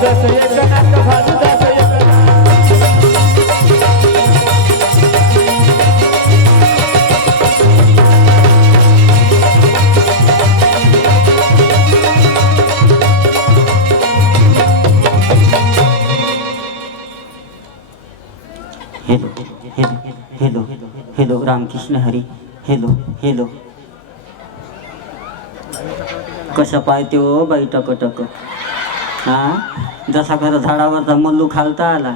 Hello hello hello hello Ramkrishna Hari hello hello कसं पाहते हो बाई टक टक हा? जसा खरं झाडावरचा मल्लू खालता आला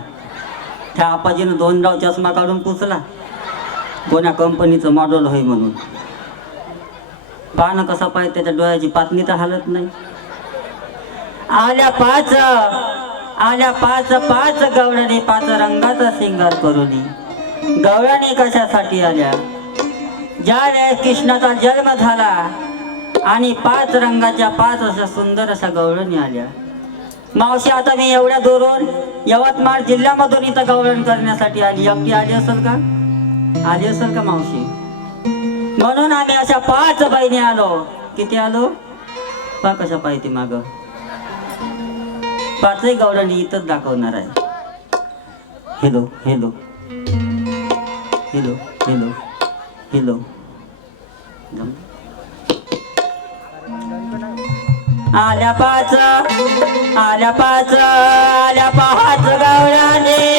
त्या आपाजीनं दोन डाव चष्मा काढून पुसला. कोण्या कंपनीचं मॉडेल होय म्हणून. पाहणं कसा पाहिजे त्याच्या डोळ्याची पातणी तर हालत नाही. आल्या पाच आल्या पाच पाच गवळणी पाच रंगाचा सिंगार करून. गवळणी कशासाठी आल्या? ज्या वेळेस कृष्णाचा जन्म झाला आणि पाच रंगाच्या पाच अशा सुंदर अशा गवळणी आल्या. मावशी आता मी एवढ्या दूरून यवतमाळ जिल्ह्यामधून इथं गौरण करण्यासाठी आली. एकटी आली असेल का? आली असेल का मावशी? म्हणून आम्ही अशा पाच बहिणी आलो. किती आलो? पा कशा पाहिजे माग? पाचही गौरणी इथंच दाखवणार आहे. Hello hello hello hello hello आल्या पाच. आल्या पाच आल्या पाच गावराने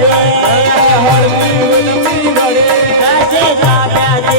पेवळे हळदी उलटी गडे कसे ताब्याचे